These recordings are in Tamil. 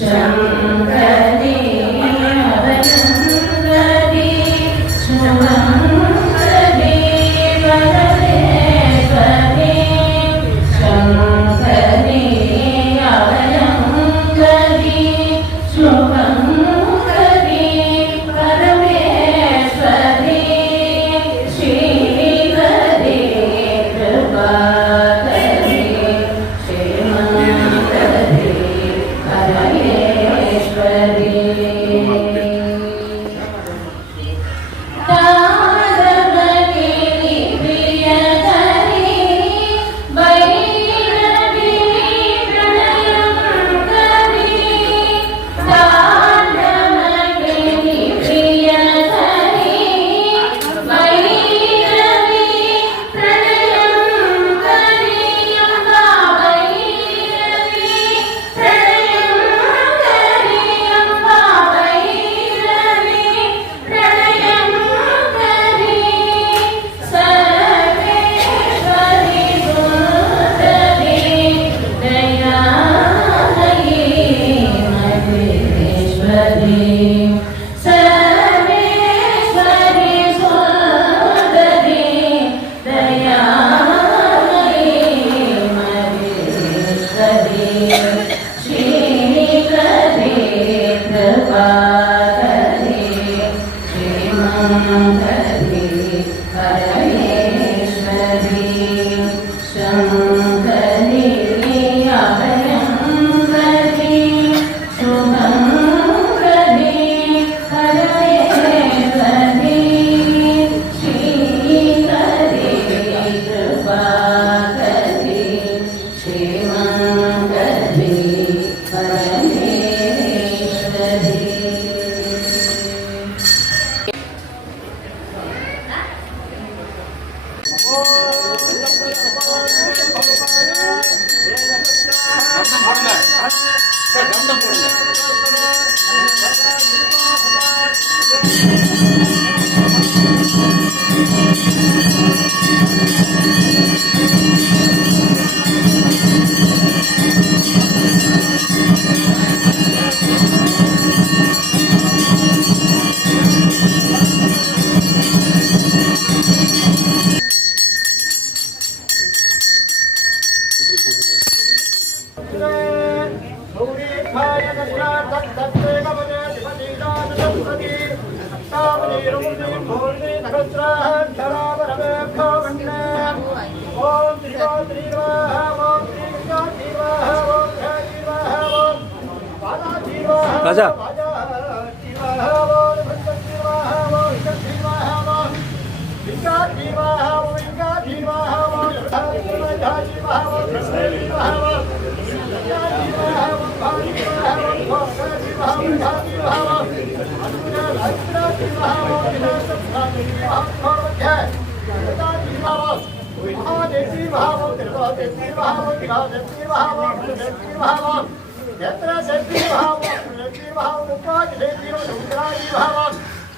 Yeah. श्रीमङ्गल Thank you.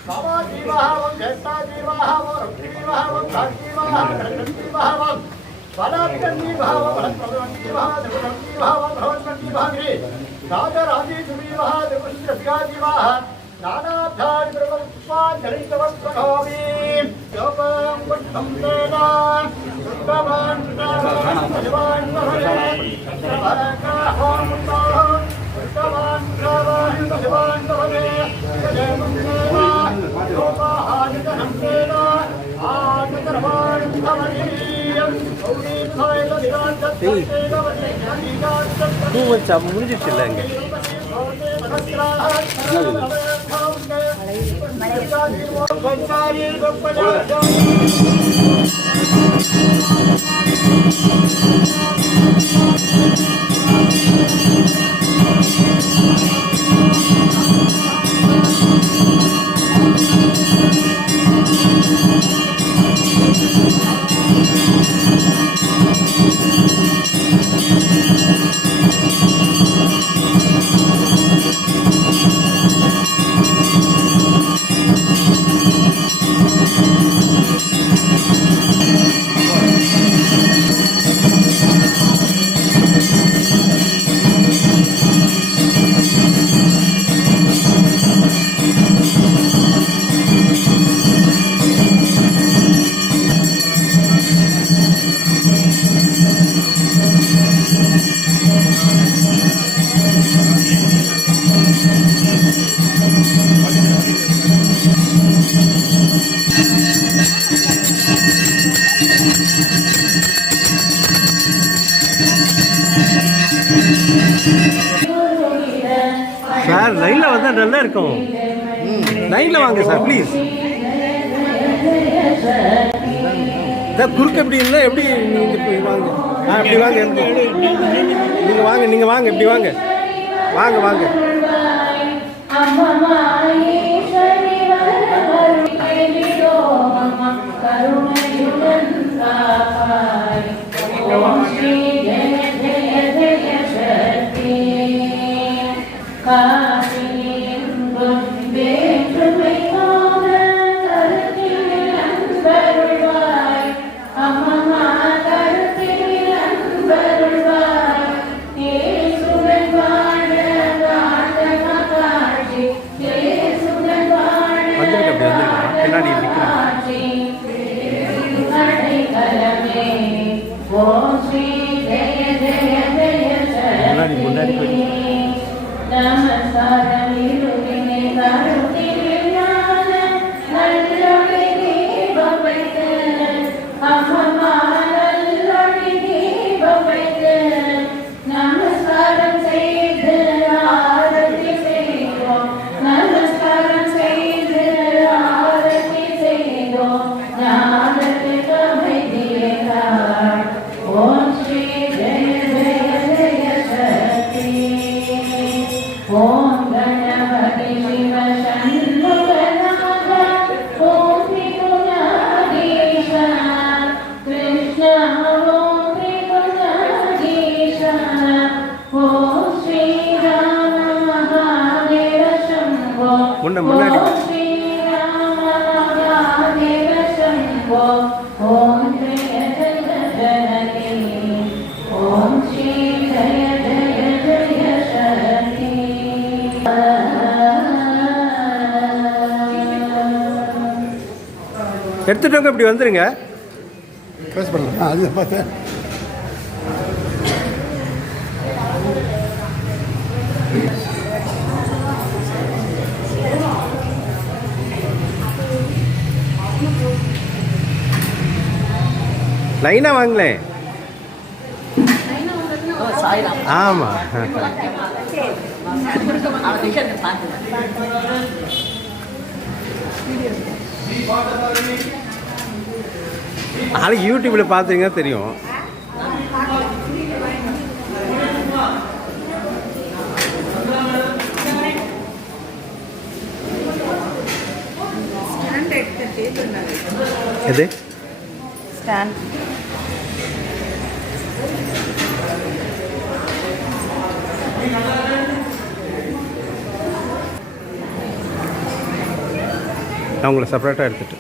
Baba Diva Havan, Jeta Diva Havan, Diva Havan, Bhakti Diva Havan, Bhakti Diva Havan, బలాత్కర్ణీభావ బలప్రదమీభావ ద్రువమీభావ భవన్మీభాగ్రే రాజరాజేంద్రీభావ ద్రువశ్రవ్యాదివాహ నానార్థాని ప్రబలత్వాజలితవస్త్రభావి యోపాం పుష్టం తేనా పుష్టవాన్ భగవాన్ పుష్టవాన్ భగవాన్ భగవాన్ ఆగతర్వాణి భవనే ಹೂ ಒಂದು ಚಾ ಮುಗಿದಿಟ್ಟಿಲ್ಲ ಹಂಗೆ Thank you. Thank you. Sir லைனில் வந்தால் நல்லா இருக்கும் லைனில் வாங்க சார் ப்ளீஸ் சார் குறுக்க எப்படி இல்லை எப்படி வாங்க ஆ இப்படி வாங்க நீங்கள் வாங்க நீங்கள் வாங்க இப்படி வாங்க வாங்க வாங்க கருணை Bye. dream. எடுத்துட்டவங்க இப்படி வந்துருங்க. ப்ரெஸ் பண்ணலாம் அது பார்த்தேன். லைனாக வாங்களேன் ஆமாம் நாளைக்கு யூடியூப்பில் பார்த்தீங்கன்னா தெரியும். எது? ஸ்டாண்ட். நான் உங்களை செப்பரேட்டாக எடுத்துட்டு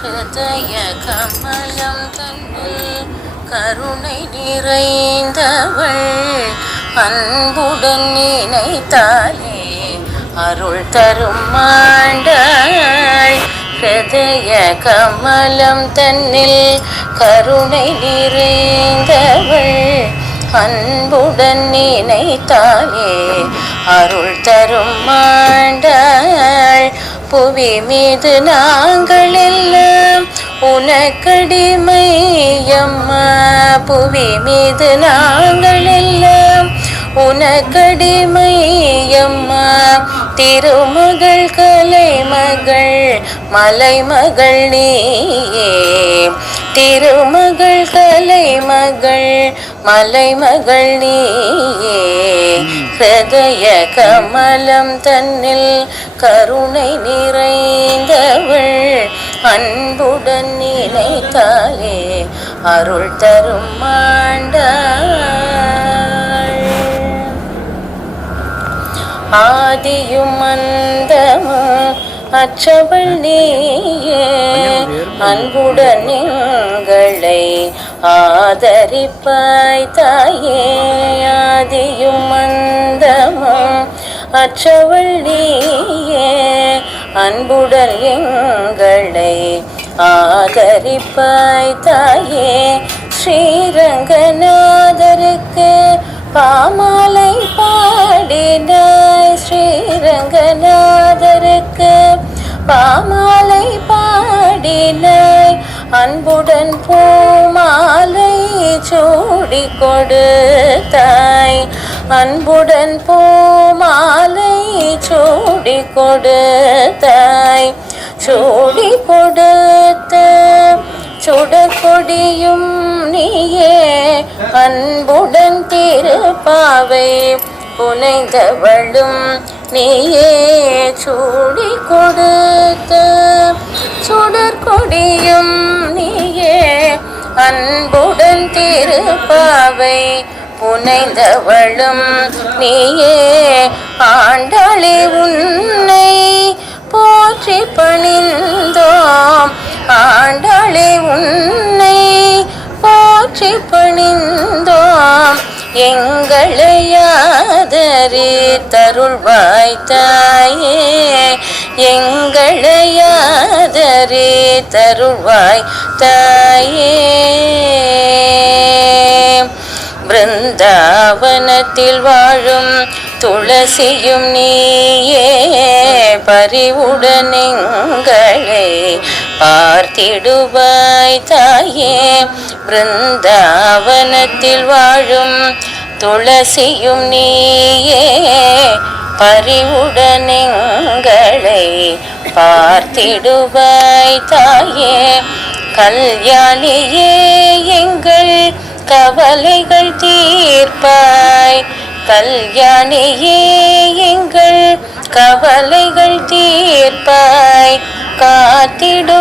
ஹிருதய கமலம் தன்னில் கருணை நிறைந்தவள் அன்புடன் நினைத்தாலே அருள் தரும் மாண்டாள் ஹதய கமலம் தன்னில் கருணை நிறைந்தவள். அன்புடன் நினைத்தாலே அருள் தரும் மாண்டாள் புவி மீது நாங்கள் எல்லாம் உனக்கடிமை அம்மா. புவி மீது நாங்கள் எல்லாம் உனக்கடிமை அம்மா. திருமகள் கலைமகள் மலைமகள் நீயே. திருமகள் கலைமகள் மலைமகள் நீயே. ஹதய கமலம் தன்னில் கருணை நிறைந்தவள் அன்புடன் நினைத்தாலே அருள் தரும் மாண்டாள் ஆதியும் அந்தமும் அச்சவள் நீயே அன்புடன் எங்களை ஆதரிப்பாய் தாயே ஆதியும் அந்தமும் அச்சவள் நீயே அன்புடன் எங்களை ஆதரிப்பாய் தாயே. ஸ்ரீரங்கநாதருக்கு பாமாலை பாடினாய் ஸ்ரீரங்கநாதருக்கு பாமாலை பாடினாய் அன்புடன் பூமாலை சூடி கொடுத்தாய் அன்புடன் பூமாலை சூடி கொடுத்தாய் சூடி கொடுத்த சுடற்கொடியும் நீயே. அன்புடன் திருப்பாவை. புனைந்தவளும் நீயே சூடி கொடுத்த சுடற்கொடியும் நீயே அன்புடன் திருப்பாவை புனைந்தவளும் நீயே. ஆண்டாளே உன்னை போற்றி பணிந்தோம். ஆண்டாளே உன்னை போற்றி பணிந்தோம். எங்களை ஆதரி தருள்வாய் தாயே எங்களை ஆதரி தருள்வாய் தாயே. பிருந்தாவனத்தில் வாழும் துளசியும் நீயே பரிவுடன் பார்த்திடுவாய் தாயே பிருந்தாவனத்தில் வாழும் துளசியும் நீயே பறிவுடனெங்களை பார்த்திடுவாய் தாயே கல்யாணியே எங்கள் கவலைகள் தீர்ப்பாய். கல்யாணியே எங்கள் கவலைகள் தீர்ப்பாய். காத்திடுவாயுந்தன்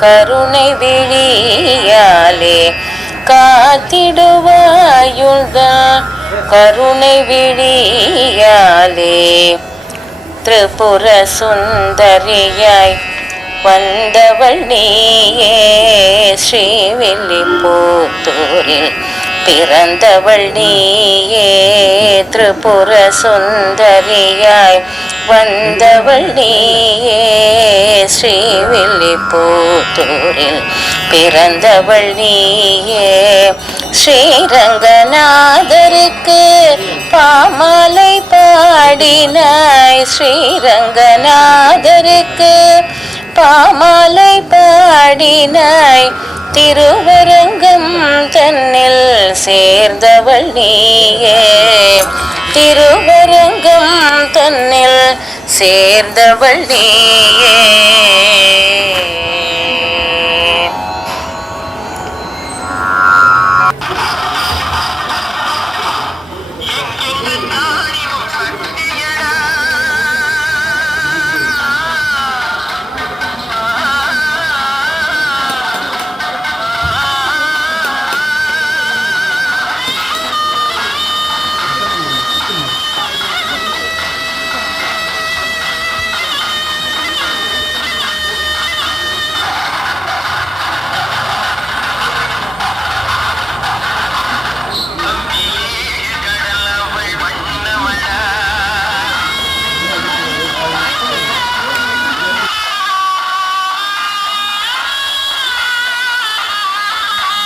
கருணை விழியாலே. காத்திடுவாயுந்தன் கருணை விழியாலே. திரிபுர சுந்தரியாய் வந்தவள் நீயே ஸ்ரீவில்லிபுத்தூரில் பிறந்தவள் நீயே திரிபுர சுந்தரியாய் வந்தவள் நீயே. ஸ்ரீவில்லிபுத்தூரில் பிறந்தவள் நீயே. ஸ்ரீரங்கநாதருக்கு பாமாலை பாடினாய். ஸ்ரீரங்கநாதருக்கு பாமாலை பாடினாய். திருவரங்கம் தன்னில் சேர்ந்தவள் நீயே. திருவரங்கம் தன்னில் சேர்ந்தவள் நீயே.